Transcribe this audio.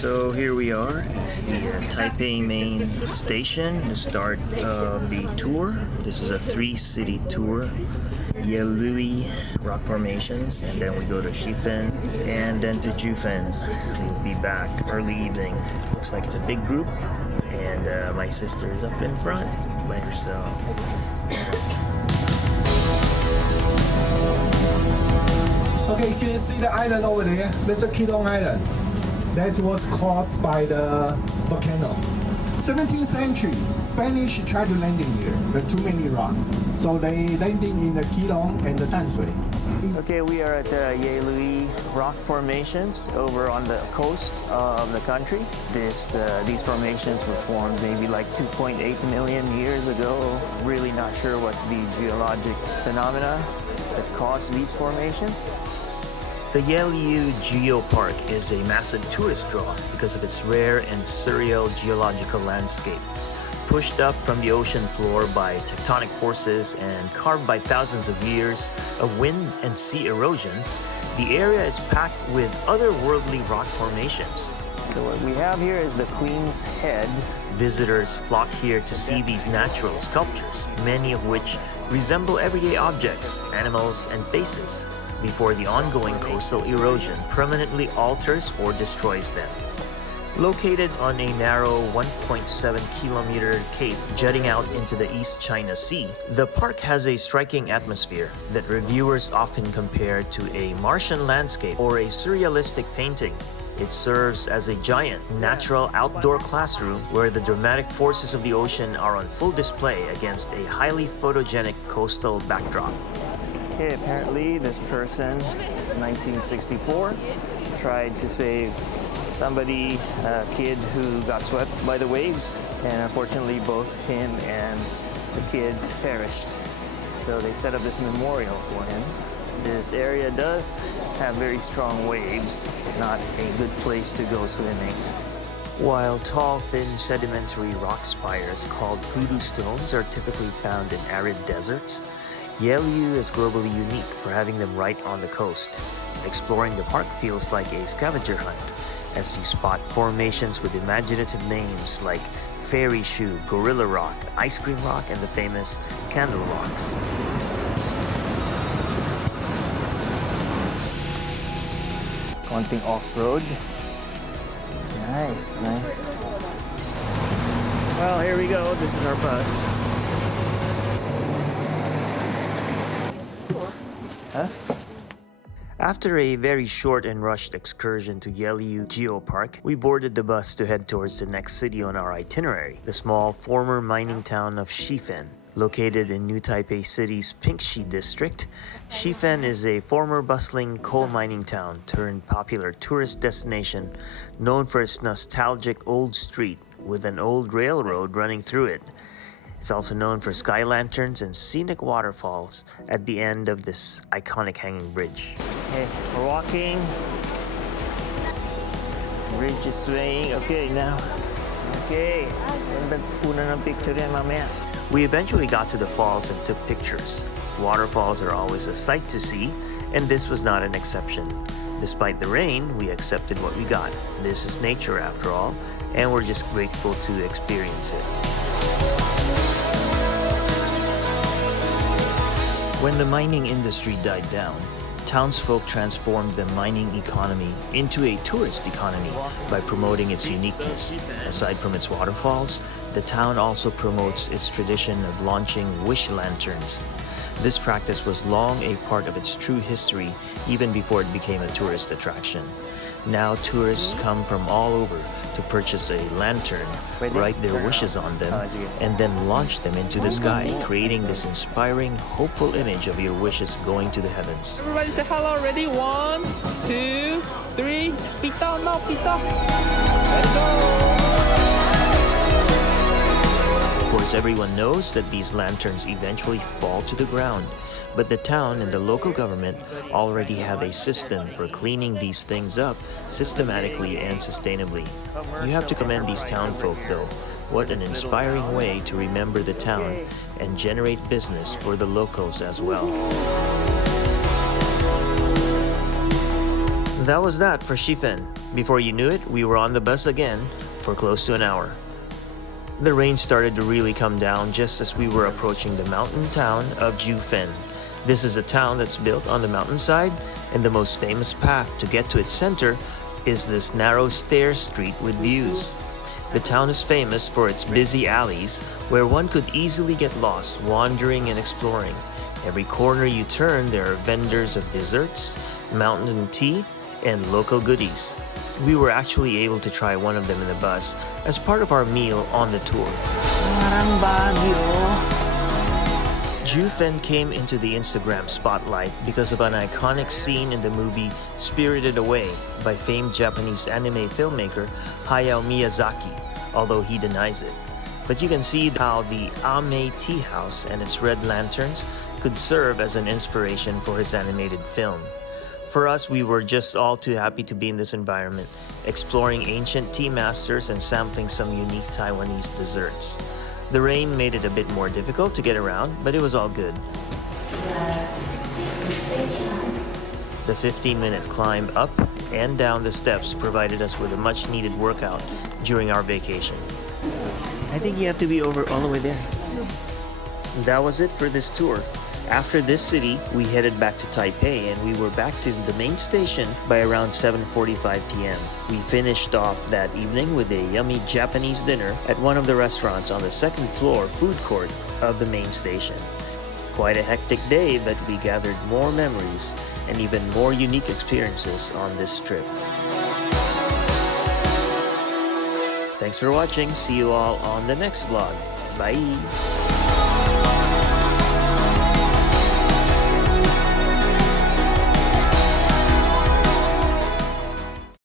So here we are at the Taipei main station, the start of the tour. This is a 3-city tour. Yehliu rock formations, and then we go to Shifen and then to Jiufen. We'll be back early evening. Looks like it's a big group, and my sister is up in front by herself. Okay, you can see the island over there. That's a Keelung Island. That was caused by the volcano. 17th century, Spanish tried to landing here. There are too many rocks. So they landing in the Keelung and the Danshui. Okay, we are at the Yehliu rock formations over on the coast of the country. These formations were formed maybe like 2.8 million years ago. Really not sure what the geologic phenomena that caused these formations. The Yehliu Geopark is a massive tourist draw because of its rare and surreal geological landscape. Pushed up from the ocean floor by tectonic forces and carved by thousands of years of wind and sea erosion, the area is packed with otherworldly rock formations. So what we have here is the Queen's Head. Visitors flock here to see these natural sculptures, many of which resemble everyday objects, animals, and faces, before the ongoing coastal erosion permanently alters or destroys them. Located on a narrow 1.7-kilometer cape jutting out into the East China Sea, the park has a striking atmosphere that reviewers often compare to a Martian landscape or a surrealistic painting. It serves as a giant, natural outdoor classroom where the dramatic forces of the ocean are on full display against a highly photogenic coastal backdrop. Okay, apparently this person, 1964, tried to save somebody, a kid who got swept by the waves, and unfortunately both him and the kid perished. So they set up this memorial for him. This area does have very strong waves, not a good place to go swimming. While tall, thin, sedimentary rock spires called hoodoo stones are typically found in arid deserts, Yehliu is globally unique for having them right on the coast. Exploring the park feels like a scavenger hunt, as you spot formations with imaginative names like Fairy Shoe, Gorilla Rock, Ice Cream Rock, and the famous Candle Rocks. Konting off-road. Nice, nice. Well, here we go. This is our bus. Huh? After a very short and rushed excursion to Yehliu Geopark, we boarded the bus to head towards the next city on our itinerary, the small former mining town of Shifen. Located in New Taipei City's Pinkshi district, Shifen is a former bustling coal mining town turned popular tourist destination known for its nostalgic old street with an old railroad running through it. It's also known for sky lanterns and scenic waterfalls at the end of this iconic hanging bridge. Okay, we're walking. Bridge is swaying. Okay, now. Okay. We eventually got to the falls and took pictures. Waterfalls are always a sight to see, and this was not an exception. Despite the rain, we accepted what we got. This is nature after all, and we're just grateful to experience it. When the mining industry died down, townsfolk transformed the mining economy into a tourist economy by promoting its uniqueness. Aside from its waterfalls, the town also promotes its tradition of launching wish lanterns. This practice was long a part of its true history, even before it became a tourist attraction. Now tourists come from all over to purchase a lantern, write their wishes on them, and then launch them into the sky, creating this inspiring, hopeful image of your wishes going to the heavens. Everybody say hello, ready? 1, 2, 3, pita, no, pita. Let's go! Of course, everyone knows that these lanterns eventually fall to the ground, but the town and the local government already have a system for cleaning these things up systematically and sustainably. You have to commend these townfolk though. What an inspiring way to remember the town and generate business for the locals as well. That was that for Shifen. Before you knew it, we were on the bus again for close to an hour. The rain started to really come down just as we were approaching the mountain town of Jiufen. This is a town that's built on the mountainside, and the most famous path to get to its center is this narrow stair street with views. The town is famous for its busy alleys where one could easily get lost wandering and exploring. Every corner you turn, there are vendors of desserts, mountain tea, and local goodies. We were actually able to try one of them in the bus as part of our meal on the tour. Jiufen came into the Instagram spotlight because of an iconic scene in the movie Spirited Away by famed Japanese anime filmmaker Hayao Miyazaki, although he denies it. But you can see how the Ame tea house and its red lanterns could serve as an inspiration for his animated film. For us, we were just all too happy to be in this environment, exploring ancient tea masters and sampling some unique Taiwanese desserts. The rain made it a bit more difficult to get around, but it was all good. The 15-minute climb up and down the steps provided us with a much-needed workout during our vacation. I think you have to be over all the way there. That was it for this tour. After this city, we headed back to Taipei and we were back to the main station by around 7:45 p.m. We finished off that evening with a yummy Japanese dinner at one of the restaurants on the second floor food court of the main station. Quite a hectic day, but we gathered more memories and even more unique experiences on this trip. Thanks for watching. See you all on the next vlog. Bye!